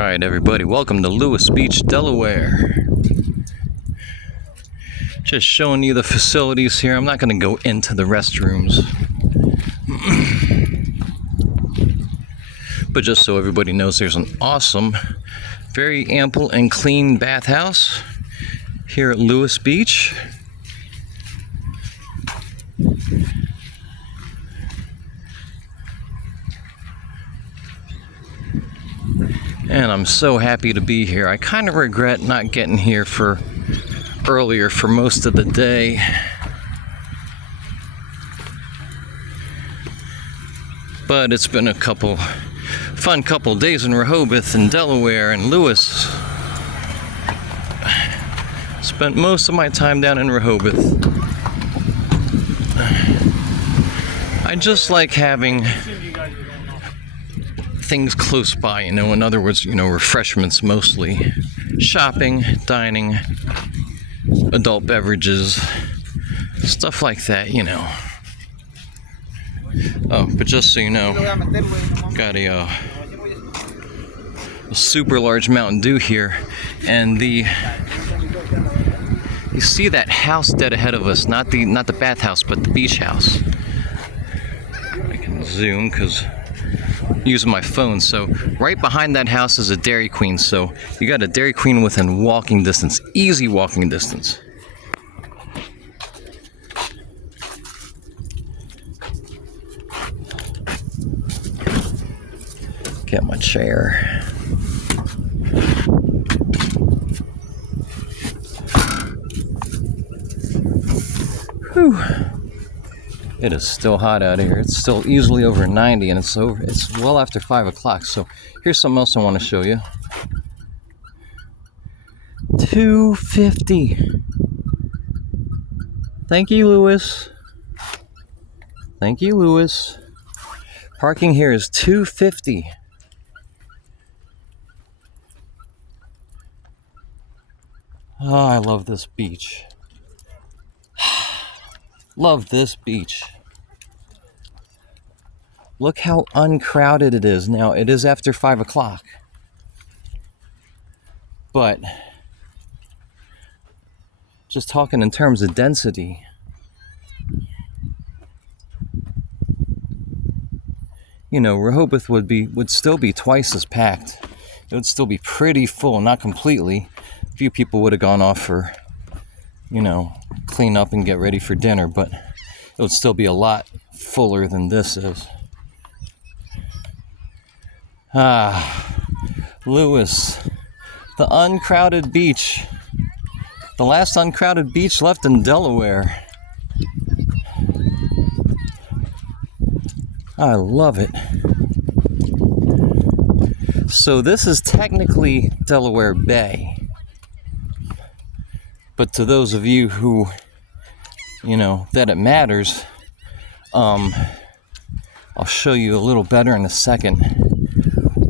Alright everybody, welcome to Lewes Beach, Delaware. Just showing you the facilities here. I'm not going to go into the restrooms. But just so everybody knows, there's an awesome, very ample and clean bathhouse here at Lewes Beach. And I'm so happy to be here. I kind of regret not getting here earlier for most of the day. But it's been a fun couple days in Rehoboth and Delaware and Lewes. Spent most of my time down in Rehoboth. I just like having things close by, in other words, refreshments mostly. Shopping, dining, adult beverages, stuff like that, Oh, but just so you know, got a super large Mountain Dew here, and you see that house dead ahead of us, not the bathhouse, but the beach house. I can zoom because I'm using my phone. So right behind that house is a Dairy Queen, so you got a Dairy Queen within walking distance, easy walking distance. Get my chair. Whew. It is still hot out here. It's still easily over 90, and it's well after 5 o'clock. So here's something else I want to show you. $2.50. Thank you, Lewes. Thank you, Lewes. Parking here is $2.50. Oh, I love this beach. Love this beach. Look how uncrowded it is. Now, it is after 5 o'clock. But just talking in terms of density, Rehoboth would still be twice as packed. It would still be pretty full, not completely. A few people would have gone off for, clean up and get ready for dinner, but it would still be a lot fuller than this is. Lewes, the uncrowded beach. The last uncrowded beach left in Delaware. I love it. So this is technically Delaware Bay. But to those of you who, that it matters, I'll show you a little better in a second.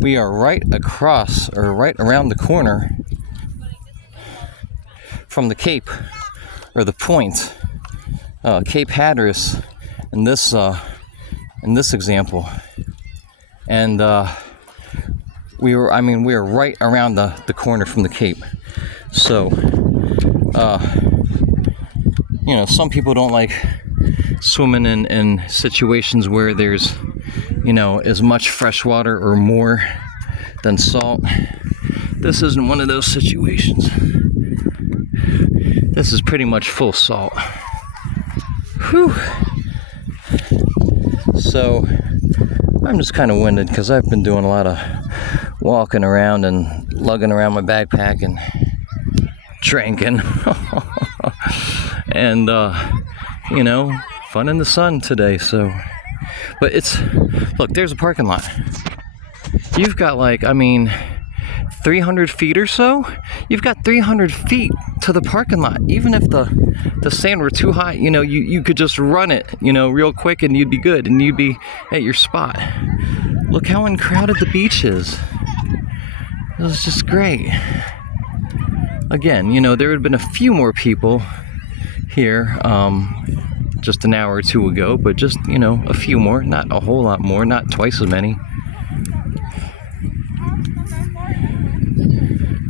We are right around the corner from the Cape, or the point, Cape Hatteras in this example. And we are right around the corner from the Cape. So some people don't like swimming in situations where there's, as much fresh water or more than salt. This isn't one of those situations. This is pretty much full salt. Whew. So I'm just kind of winded because I've been doing a lot of walking around and lugging around my backpack and drinking. And fun in the sun today. So but look, there's a parking lot. You've got 300 feet or so. You've got 300 feet to the parking lot. Even if the sand were too high, you could just run it, real quick, and you'd be good, and you'd be at your spot. Look how uncrowded the beach is. It was just great. Again, there would have been a few more people here just an hour or two ago, but just, a few more, not a whole lot more, not twice as many.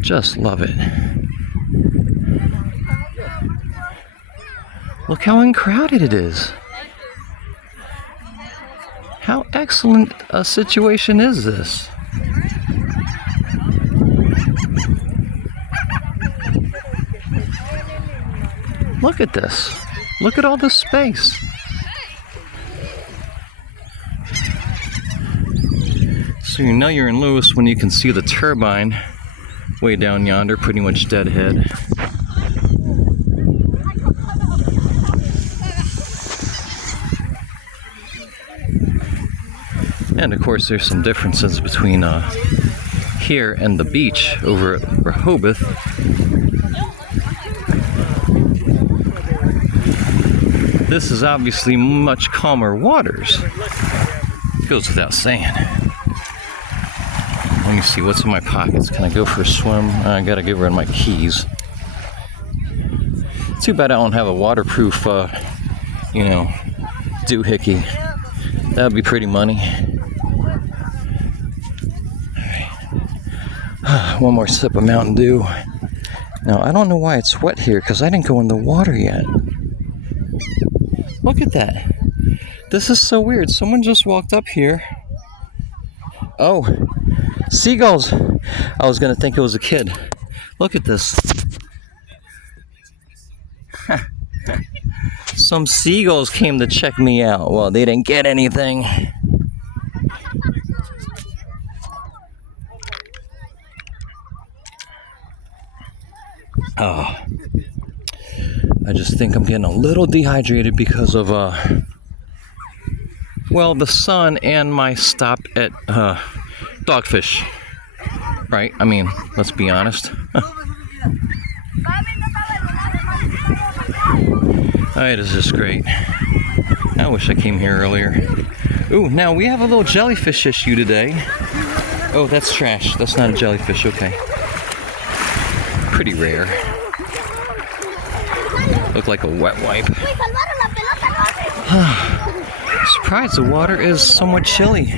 Just love it. Look how uncrowded it is. How excellent a situation is this? Look at this. Look at all this space. So you know you're in Lewes when you can see the turbine way down yonder, pretty much deadhead. And of course there's some differences between here and the beach over at Rehoboth. This is obviously much calmer waters. Goes without saying. Let me see what's in my pockets. Can I go for a swim? I gotta get rid of my keys. Too bad I don't have a waterproof, doohickey. That would be pretty money. Alright. One more sip of Mountain Dew. Now, I don't know why it's wet here, because I didn't go in the water yet. Look at that. This is so weird. Someone just walked up here. Oh, seagulls. I was going to think it was a kid. Look at this. Some seagulls came to check me out. Well, they didn't get anything. Oh, I just think I'm getting a little dehydrated because of, the sun and my stop at Dogfish. Right? I mean, let's be honest. Alright, this is great. I wish I came here earlier. Ooh, now we have a little jellyfish issue today. Oh, that's trash. That's not a jellyfish. Okay. Pretty rare. Look like a wet wipe. Surprised the water is somewhat chilly.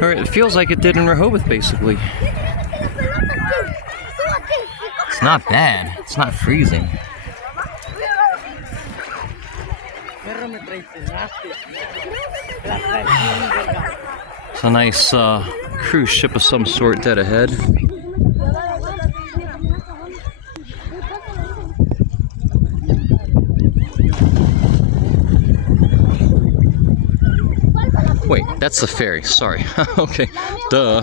Or it feels like it did in Rehoboth, basically. It's not bad. It's not freezing. It's a nice cruise ship of some sort dead ahead. Wait, that's the ferry. Sorry. Okay. Duh.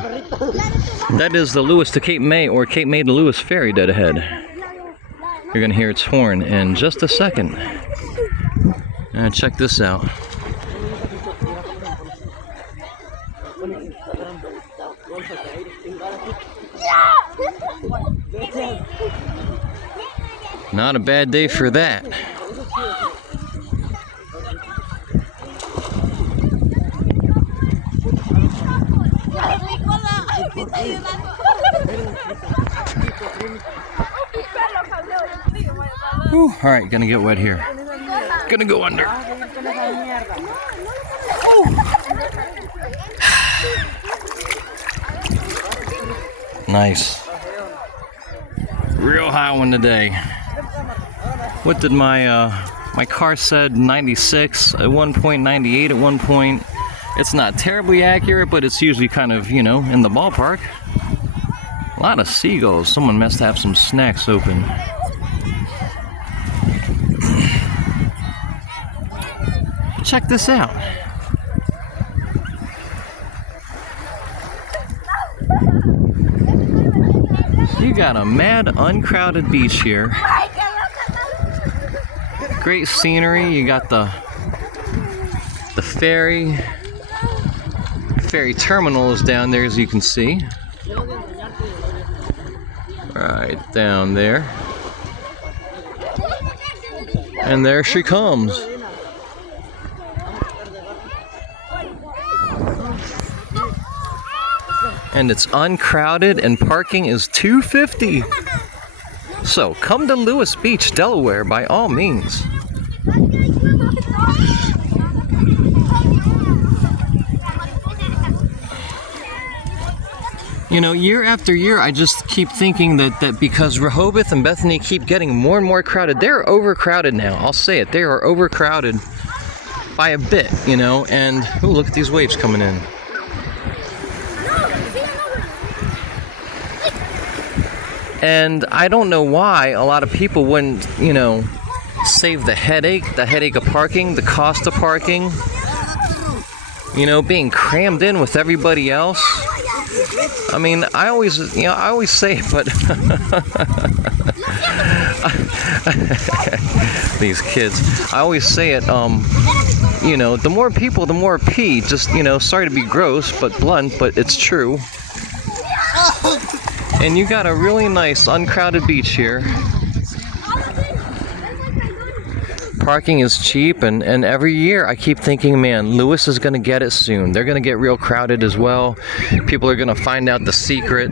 That is the Lewes to Cape May or Cape May to Lewes ferry dead ahead. You're going to hear its horn in just a second. And check this out. Not a bad day for that. Whew, all right, gonna get wet here. Gonna go under. Nice. Real high one today. What did my car said 96, at one point 98, at one point. It's not terribly accurate, but it's usually kind of, in the ballpark. A lot of seagulls. Someone must have some snacks open. Check this out. You got a mad, uncrowded beach here. Great scenery. You got the ferry. Ferry terminal is down there, as you can see. Right down there. And there she comes. And it's uncrowded and parking is $2.50. So come to Lewes Beach, Delaware by all means. You know, year after year, I just keep thinking that because Rehoboth and Bethany keep getting more and more crowded, they're overcrowded now. I'll say it. They are overcrowded by a bit, you know, and ooh, look at these waves coming in. And I don't know why a lot of people wouldn't, you know, save the headache of parking, the cost of parking, you know, being crammed in with everybody else. I mean, I always say it, but these kids, I always say it, you know, the more people, the more pee. Just, you know, sorry to be gross, but blunt, but it's true. And you got a really nice uncrowded beach here. Parking is cheap, and every year I keep thinking, man, Lewes is going to get it soon. They're going to get real crowded as well. People are going to find out the secret.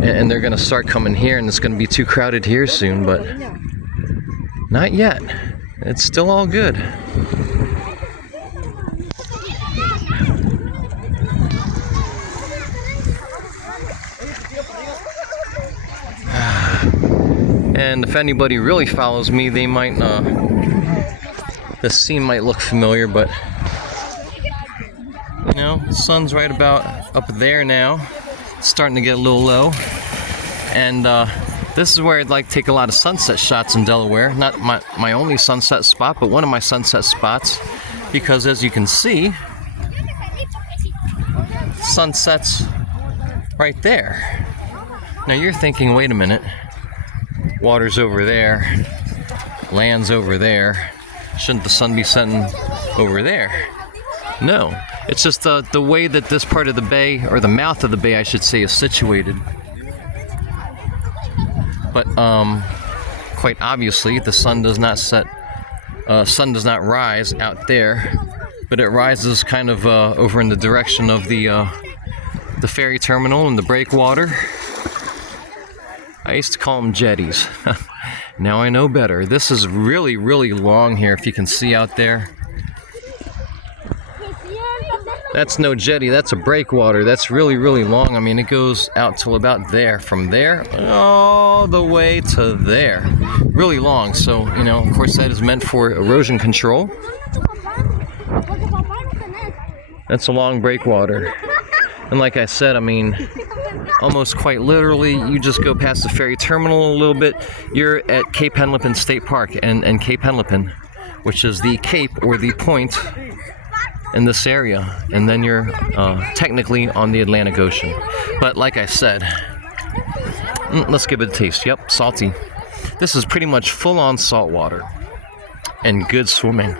And they're going to start coming here, and it's going to be too crowded here soon, but not yet. It's still all good. And if anybody really follows me, they might, this scene might look familiar, but, you know, the sun's right about up there now. It's starting to get a little low. And this is where I'd like to take a lot of sunset shots in Delaware. Not my only sunset spot, but one of my sunset spots. Because as you can see, sunset's right there. Now you're thinking, wait a minute. Water's over there, land's over there. Shouldn't the sun be setting over there? No, it's just the way that this part of the bay, or the mouth of the bay, I should say, is situated. But quite obviously, the sun does not set. Sun does not rise out there, but it rises kind of over in the direction of the ferry terminal and the breakwater. I used to call them jetties. Now I know better. This is really, really long here, if you can see out there. That's no jetty, that's a breakwater. That's really, really long. I mean, it goes out till about there. From there, all the way to there. Really long. So, you know, of course, that is meant for erosion control. That's a long breakwater. And like I said, I mean, almost quite literally, you just go past the ferry terminal a little bit, you're at Cape Henlopen State Park, and Cape Henlopen, which is the cape or the point in this area, and then you're technically on the Atlantic Ocean. But like I said, let's give it a taste. Yep, salty. This is pretty much full-on salt water and good swimming.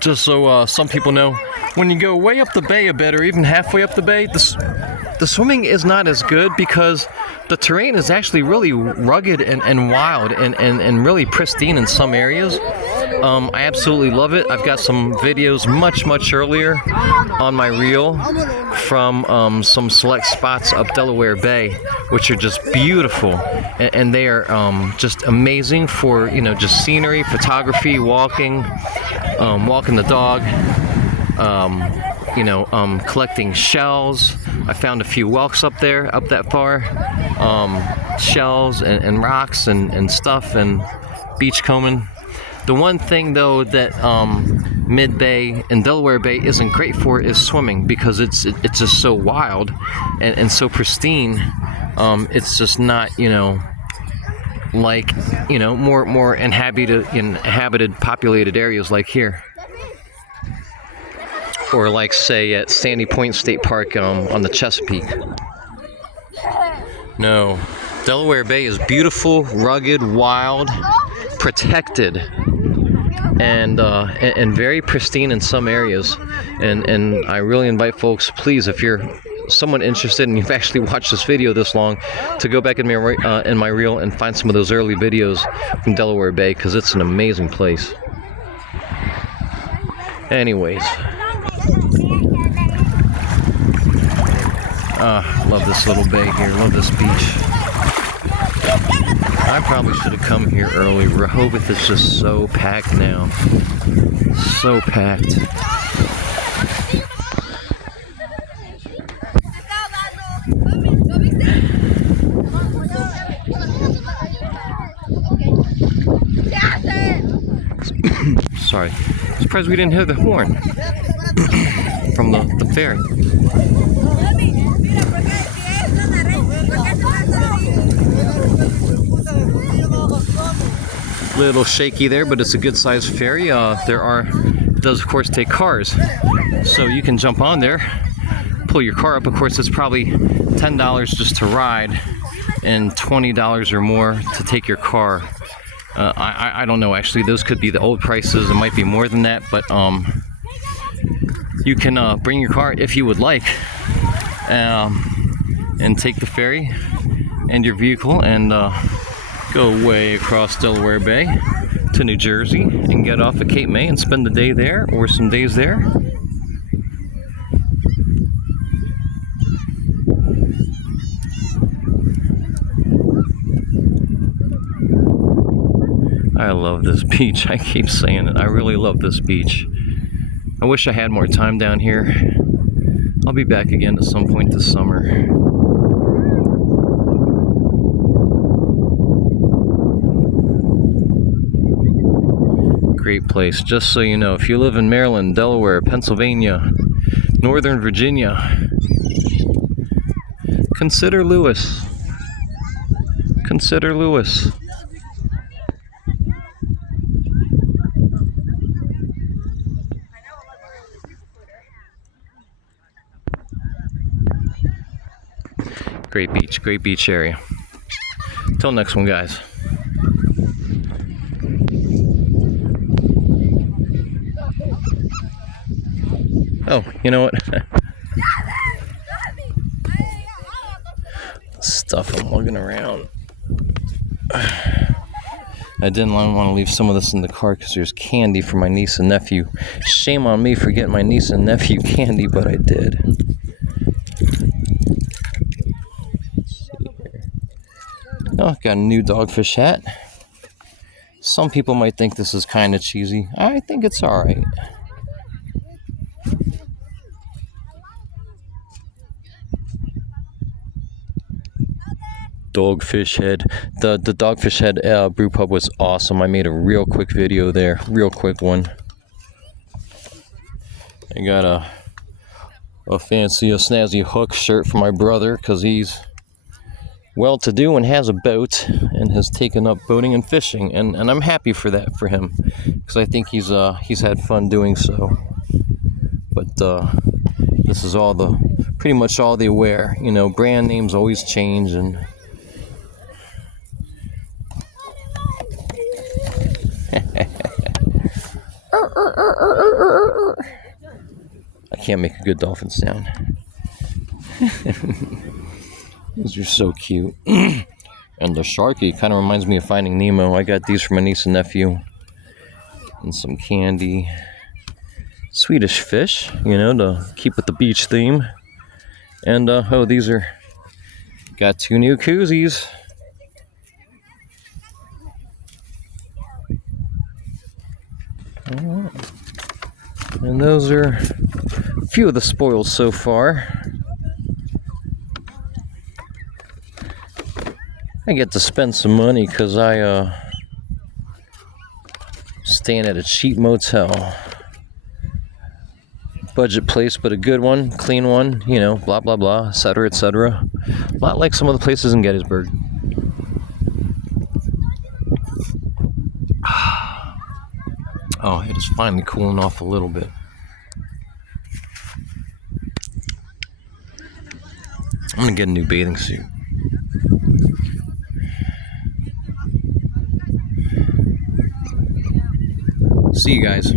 Just so some people know, when you go way up the bay a bit, or even halfway up the bay, the swimming is not as good because the terrain is actually really rugged and wild and really pristine in some areas. I absolutely love it. I've got some videos much earlier on my reel from some select spots up Delaware Bay, which are just beautiful, and they are just amazing for, you know, just scenery, photography, walking the dog, you know, collecting shells. I found a few whelks up there, up that far, shells and rocks and stuff, and beachcombing. The one thing though that Mid-Bay and Delaware Bay isn't great for is swimming, because it's just so wild and so pristine. It's just not, you know, like, you know, more inhabited populated areas like here, or like say at Sandy Point State Park on the Chesapeake. No, Delaware Bay is beautiful, rugged, wild, protected, and very pristine in some areas. And I really invite folks, please, if you're someone interested and you've actually watched this video this long, to go back in my reel and find some of those early videos from Delaware Bay, because it's an amazing place. Anyways, love this little bay here, love this beach. I probably should have come here early. Rehoboth is just so packed now. So packed. sorry. I'm surprised we didn't hear the horn from the ferry. Little shaky there, but it's a good sized ferry. It does of course take cars, so you can jump on there, pull your car up. Of course, it's probably $10 just to ride and $20 or more to take your car. I don't know, actually. Those could be the old prices. It might be more than that, but you can bring your car if you would like, and take the ferry and your vehicle and go way across Delaware Bay to New Jersey and get off at Cape May and spend the day there or some days there. I love this beach. I keep saying it. I really love this beach. I wish I had more time down here. I'll be back again at some point this summer. Great place. Just so you know, if you live in Maryland, Delaware, Pennsylvania, Northern Virginia, consider Lewes. Consider Lewes. Great beach area. Till next one, guys. Oh, you know what? Stuff I'm lugging around. I didn't want to leave some of this in the car because there's candy for my niece and nephew. Shame on me for getting my niece and nephew candy, but I did. Oh, got a new dogfish hat. Some people might think this is kind of cheesy. I think it's alright. Dogfish Head. The Dogfish Head brew pub was awesome. I made a real quick video there. Real quick one. I got a fancy, snazzy hook shirt for my brother because he's well-to-do and has a boat and has taken up boating and fishing, and I'm happy for that for him because I think he's had fun doing so. But this is pretty much all they wear. You know, brand names always change, and I can't make a good dolphin sound. These are so cute. And the Sharky kind of reminds me of Finding Nemo. I got these for my niece and nephew. And some candy. Swedish fish, you know, to keep with the beach theme. And, oh, these are... Got 2 new koozies. And those are a few of the spoils so far. I get to spend some money because I staying at a cheap motel. Budget place, but a good one, clean one, you know, blah blah blah, etc., etc. A lot like some of the places in Gettysburg. Oh, it is finally cooling off a little bit. I'm gonna get a new bathing suit. See you guys.